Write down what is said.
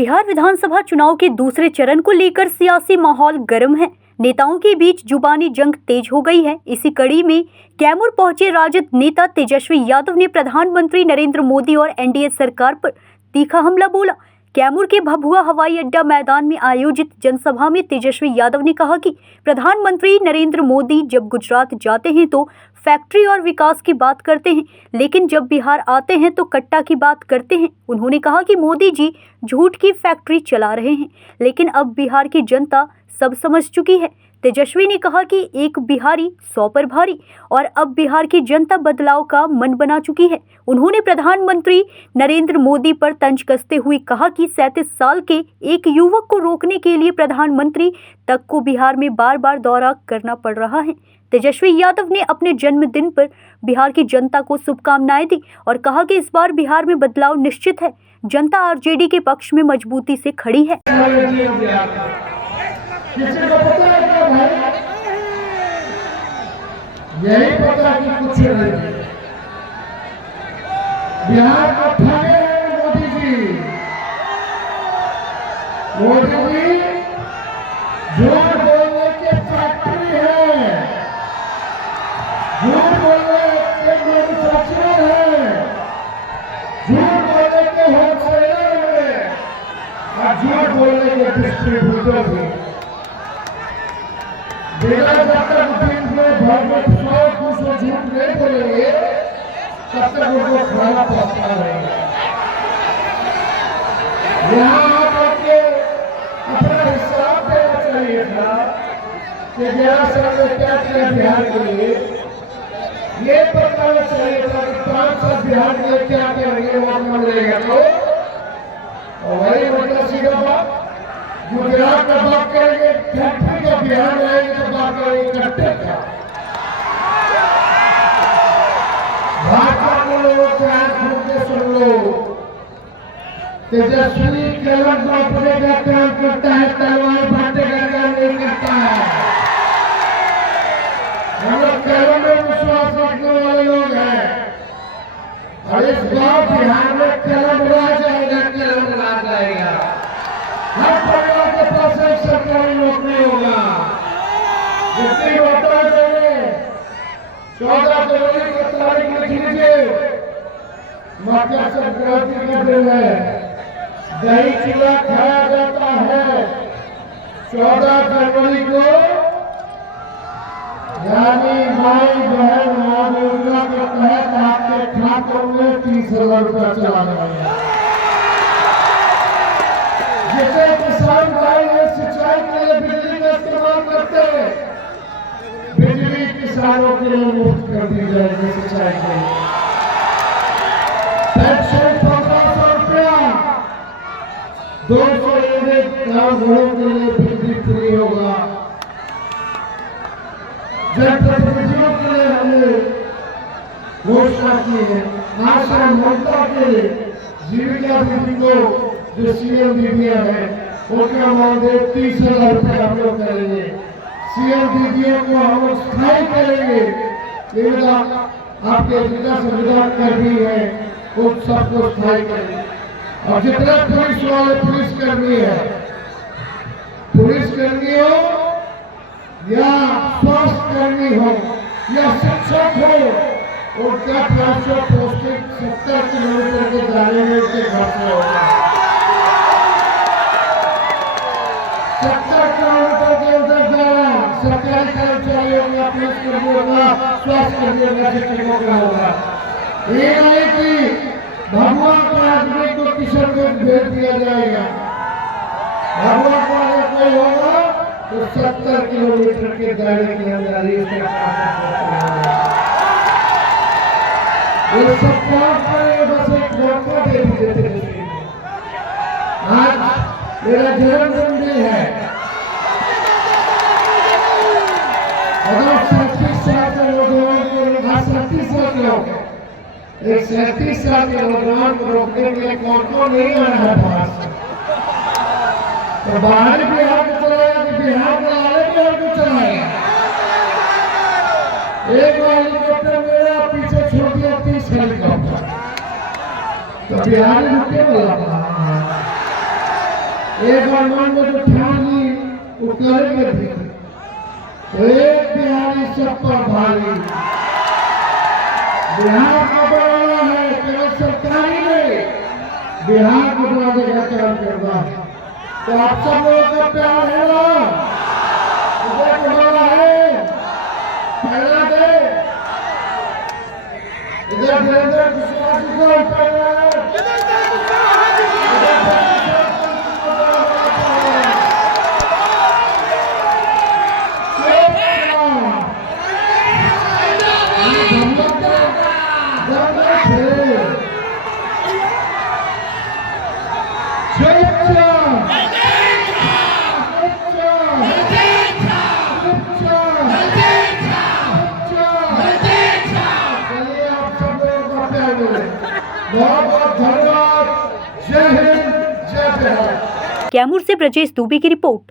बिहार विधानसभा चुनाव के दूसरे चरण को लेकर सियासी माहौल गर्म है। नेताओं के बीच जुबानी जंग तेज हो गई है। इसी कड़ी में कैमूर पहुंचे राजद नेता तेजस्वी यादव ने प्रधानमंत्री नरेंद्र मोदी और एनडीए सरकार पर तीखा हमला बोला। कैमूर के भभुआ हवाई अड्डा मैदान में आयोजित जनसभा में तेजस्वी यादव ने कहा कि प्रधानमंत्री नरेंद्र मोदी जब गुजरात जाते हैं तो फैक्ट्री और विकास की बात करते हैं, लेकिन जब बिहार आते हैं तो कट्टा की बात करते हैं। उन्होंने कहा कि मोदी जी झूठ की फैक्ट्री चला रहे हैं, लेकिन अब बिहार की जनता सब समझ चुकी है। तेजस्वी ने कहा कि एक बिहारी 100 पर भारी और अब बिहार की जनता बदलाव का मन बना चुकी है। उन्होंने प्रधानमंत्री नरेंद्र मोदी पर तंज कसते हुए कहा कि 37 साल के एक युवक को रोकने के लिए प्रधानमंत्री तक को बिहार में बार बार दौरा करना पड़ रहा है। तेजस्वी यादव ने अपने जन्मदिन पर बिहार की जनता को शुभकामनाएं दी और कहा कि इस बार बिहार में बदलाव निश्चित है। जनता आरजेडी के पक्ष में मजबूती से खड़ी है। किसी को पता है क्या भाई? यही पता कि कुछ नहीं। बिहार को ठगे हैं मोदी जी। मोदी जी झूठ बोलने की फैक्ट्री है, झूठ बोलने के मैन्युफैक्चरर है, झूठ बोलने के होलसेलर है और झूठ बोलने के डिस्ट्रीब्यूटर है। जब तक दिन में भर में 100-200 झूठ नहीं बोलेंगे तब तक उनको खाना पड़ता रहेगा। यहाँ आके अपना हिसाब देना चाहिए था कि 11 साल में क्या किया बिहार के लिए, ये बताना चाहिए था कि 5 साल बिहार के लिए क्या करेंगे। मौका मिलेगा तो वही मतलब सीधा बात गुजरात का बात करेंगे, फैक्ट्री का बिहार में आएंगे तो बात करेंगे कट्टे का। भाजपा के लोगों को आंख खोल के सुन लो, तेजस्वी कलम बांटने का काम करता है, तलवार बांटने का काम नहीं करता है। हम लोग कलम में विश्वास रखने वाले लोग हैं और इस बार बिहार में कलम उड़ा जाएगा, कलम उड़ा जाएगा। हर परिवार के पास एक सरकारी नौकरी होगा। जितनी वोटर देंगे 14 जनवरी को तारीख लिख लीजिए। मकर संक्रांति का दिन है, दही चूड़ा खाया जाता है 14 जनवरी को, यानी माई बहन योजना के तहत आपके खातों में 30,000 रुपया चला जाएगा। जिसे किसान भाई ने सिंचाई के लिए बिजली का इस्तेमाल करते हैं, बिजली किसानों के लिए मुफ्त कर दी जाएगी सिंचाई के लिए। पेंशन 1500 रुपया, 200 यूनिट गाँव घरों के लिए बिजली फ्री होगा। जनप्रतिनिधियों के लिए हमने घोषणा की है, आशा ममता के लिए जीविका दीदी को जो सीएम दीदियां हैं उनका मानदेय 30,000 रुपये हम लोग करेंगे। सीएम दीदियों को हम लोग स्थायी करेंगे। आपके जितना संविदा कर्मी है उन सबको स्थायी करेंगे। और जितना पुलिस वाले पुलिसकर्मी है, पुलिसकर्मी हो या स्वास्थ्य कर्मी हो या शिक्षक हो, उनका ट्रांसफर पोस्टिंग 70 किलोमीटर के दायरे में उनके घर से होगा। 70 किलोमीटर के अंदर जाना सरकारी कर्मचारियों का, पुलिस कर्मियों का, स्वास्थ्य कर्मियों का, शिक्षकों का होगा। ये नहीं कि भगवान के आदमी को किशनगंज भेज दिया जाएगा। भगवान को अगर कोई होगा तो 70 किलोमीटर के दायरे के अंदर ही उसे ये सरकार पर बस एक मौका दे देते। आज मेरा जन्मदिन भी है। अगर 37 साल के नौजवान को 37 साल के लोग एक 37 साल के नौजवान को रोकने के लिए कौन नहीं आ रहा है बाहर से, तो बाहर बिहार को चलाया कि बिहार में आने बिहार को चलाया। एक हेलीकॉप्टर मेरा पीछे छोड़ दिया 30 हेलीकॉप्टर, तो बिहार रुके वाला एक बार मन में जो ठान ली वो करेंगे भी। तो एक बिहारी सब पर भारी। बिहार को बनाना है, केवल सरकारी नहीं, बिहार को बनाने का काम करना है। तो आप सब लोगों का प्यार है ना? इधर बनाना है, पहला दे, इधर वीरेंद्र कुशवाहा जी को पहला है। बहुत बहुत धन्यवाद। जय हिंद, जय बिहार। कैमूर से ब्रजेश दुबे की रिपोर्ट।